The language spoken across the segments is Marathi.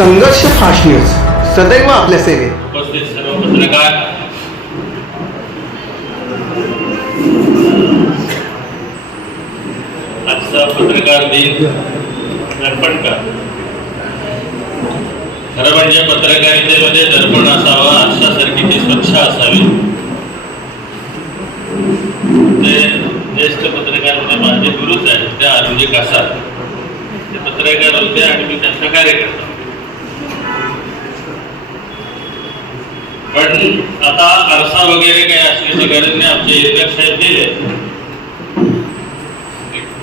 संघर्ष फास्ट न्यूज सदैव आपल्या सेवेत. उपस्थित सर्व पत्रकार, आजचा पत्रकार दिन दर्पण का. खरं म्हणजे पत्रकारितेमध्ये दर्पण असावं, आरशासारखी ती स्वच्छ असावी. ते ज्येष्ठ पत्रकार होते, माझे गुरुच आहेत, त्या आरुजी कासार, ते पत्रकार होते आणि मी त्यांचा कार्यकर्ता. पण आता आरसा वगैरे काही असल्याची गरज नाही. आमचे इरकत साहेब दिले,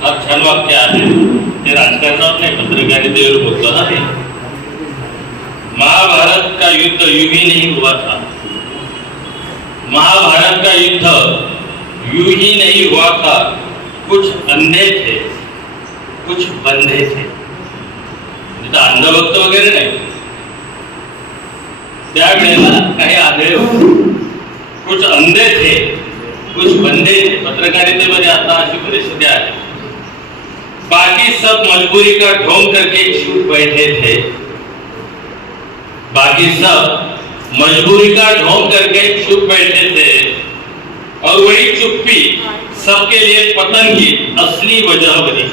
फार छान वाक्य आहे ते. राजकारणावर नाही, पत्रकारितेवर बोलतो ना ते. महाभारत का युद्ध यूं ही नहीं हुआ था. महाभारत का युद्ध यूं ही नहीं हुआ था. कुछ अंधे थे, कुछ बंधे थे. म्हणजे अंधभक्त वगैरे नाही. त्यावेळेला काही आंधळे होते, कुछ अंधे थे, कुछ बंधे थे. पत्रकारितेमध्ये आता अशी परिस्थिती आहे. बाकी सब मजबूरी का ढोंग करके चुप बैठे थे. बाकी सब मजबूरी का ढोंग करके चुप बैठे थे. और वही चुप्पी सबके लिए पतन की असली वजह बनी.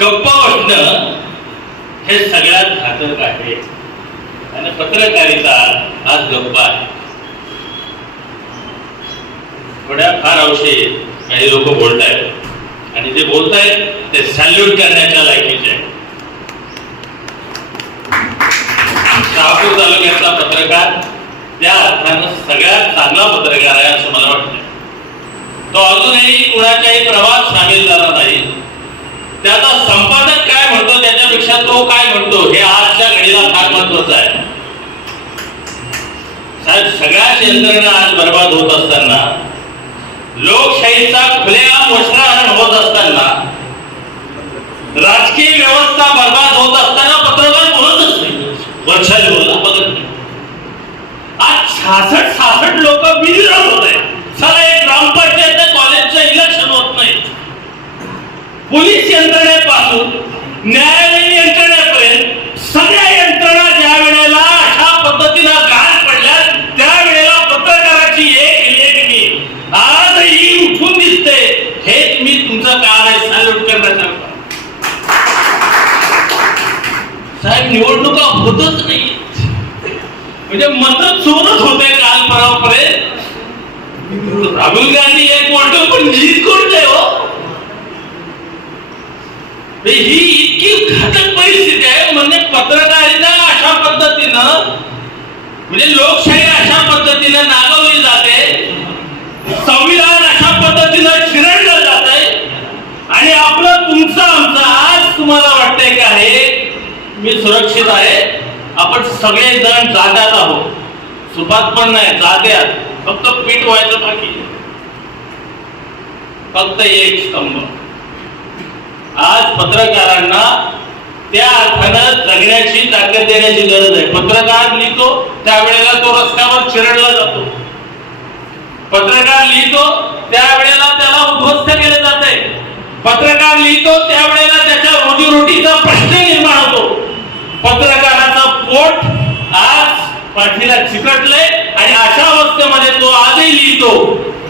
गप्पा बसणं हे सगळ्यात घातक आहे आणि पत्रकारिता आज गप्पा आहे. थोड्या फार अंशी काही लोक बोलतायत आणि जे बोलतायत ते सॅल्यूट करण्याच्या लायकीचे आहे. शहापूर तालुक्यातला पत्रकार त्या अर्थानं सगळ्यात चांगला पत्रकार आहे असं मला वाटतं. तो अजूनही कुणाच्याही प्रवाहात सामील झाला नाही. त्याचा संपादक काय म्हणतो त्याच्यापेक्षा तो काय म्हणतो हे आजच्या घडीला फार महत्वाचं आहे. साहेब, सगळ्याच यंत्रणा आज बर्बाद होत असताना, लोकशाहीचा खुलेआम वस्त्रहरण होत असताना, राजकीय व्यवस्था बर्बाद होत असताना पत्रकार बोलतच नाही. वर्षाला बोलला बघत नाही. आज 66 लोक बिनविरोध होत आहेत. साला एक ग्रामपंचायत कॉलेजचं इलेक्शन होत नाही. पोलीस यंत्रणेपासून न्यायालयीन यंत्रणेपर्यंत सगळ्या यंत्रणा ज्या वेळेला अशा पद्धतीनं घाण पडल्या, त्यावेळेला पत्रकाराची एक लेखणी आजही उठून दिसते. हेच मी तुमचं काम आहे सॅल्यूट करण्याचं. साहेब, निवडणुका होतच नाही म्हणजे मत चोरच होते. काल परवापर्यंत राहुल गांधी एक बोलतो पण लीड कोणते हो. ही इतकी घातक परिस्थिती आहे. म्हणजे पत्रकारिता अशा पद्धतीनं, म्हणजे लोकशाही अशा पद्धतीनं नागवली जाते, संविधान अशा पद्धतीनं चिरडलं जात आहे आणि आपलं तुमचं आमचं आज तुम्हाला वाटतंय का हे मी सुरक्षित आहे. आपण सगळेजण जाग्यात आहोत, सुपात पण नाही, जाग्यात. फक्त पीठ व्हायचं बाकी, फक्त एक स्तंभ. आज पत्रकारांना त्या अर्थानं जगण्याची ताकद देण्याची गरज आहे. पत्रकार लिहितो त्यावेळेला तो रस्त्यावर चिरडला जातो. पत्रकार लिहितो त्यावेळेला त्याला उद्ध्वस्त केले जाते. पत्रकार लिहितो त्यावेळेला त्याच्या रोजीरोटीचा प्रश्न निर्माण होतो. पत्रकाराचं पोट आज पाठीला चिकटलंय आणि अशा अवस्थेमध्ये तो आजही लिहितो.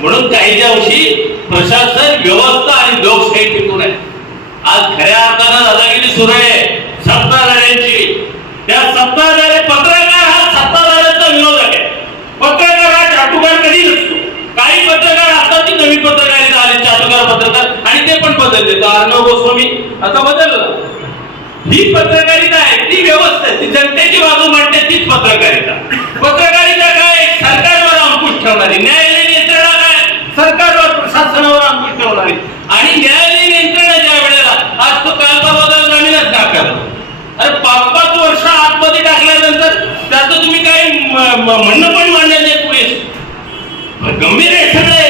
म्हणून काही अंशी प्रशासन, व्यवस्था आणि लोकशाही टिकून आहे. आज खऱ्या अर्थानं दादागिरी सुरू आहे सत्ताधाऱ्यांची. त्या सत्ताधारी पत्रकार हा सत्ताधाऱ्यांचा विरोध आहे. पत्रकार हा चाटुकार कधी नसतो. काही पत्रकार आता ती नवीन पत्रकारिता आली, चाटुकार पत्रकार, आणि ते पण बदलले. अर्णव गोस्वामी आता बदललं. ही पत्रकारिता आहे, ती व्यवस्था, ती जनतेची बाजू मांडते, तीच पत्रकारिता. पत्रकारिता काय, सरकारवर अंकुश ठेवणारी. न्यायालयीन यंत्रणा काय, सरकारवर, प्रशासनावर अंकुश ठेवणारी. आणि न्यायालयीन यंत्रणा ज्या वेळेला आज तो कालचा बदल नवीनच टाकला. अरे 5-5 वर्ष आतमध्ये टाकल्यानंतर त्याचं तुम्ही काही म्हणणं पण मांडलं नाही पुढे. गंभीर आहे सगळे.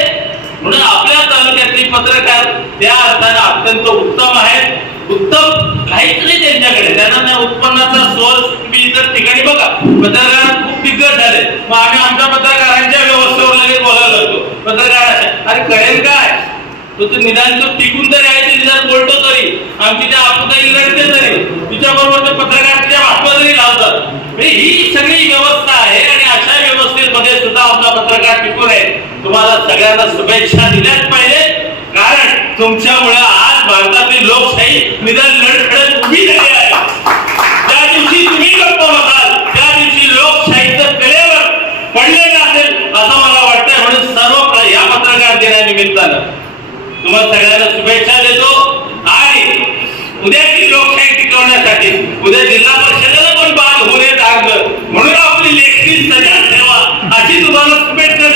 म्हणून आपल्या तालुक्यातली पत्रकार त्या अर्थानं अत्यंत उत्तम आहेत. उत्तम काहीच नाही त्यांच्याकडे. त्यांना उत्पन्नाचा सोर्स तुम्ही इतर ठिकाणी बघा. पत्रकार खूप दिग्गज झाले, मग आम्ही आमच्या पत्रकारांच्या व्यवस्थेवर लगेच बोलायला लागतो. पत्रकार अरे कळेल काय, तो निदान तो टिकून तरी आहे, ते निदान बोलतो तरी, आमची त्या आपताई लढते तरी, तिच्या बरोबर ते पत्रकार तिच्या बातम्या तरी लावतात. ही सगळी व्यवस्था आहे आणि अशा व्यवस्थेमध्ये सुद्धा आपला पत्रकार टिकून आहे. तुम्हाला सगळ्यांना शुभेच्छा दिल्याच पाहिजे, कारण तुमच्यामुळे आज भारतातील लोकशाही निदान लढत उभी झाली आहे. त्या दिवशी तुम्ही गप्प बसाल, त्या दिवशी लोकशाहीचं कलेवर पडलेलं असेल असं मला वाटतंय. म्हणून सर्व या पत्रकार दिनानिमित्तानं तुम्हाला सगळ्यांना शुभेच्छा देतो. आणि उद्याची लोकशाही टिकवण्यासाठी उद्या जिल्हा परिषदेला पण बाद होऊ नये म्हणून आपली लेखी सजा ठेवा अशी तुम्हाला शुभेच्छा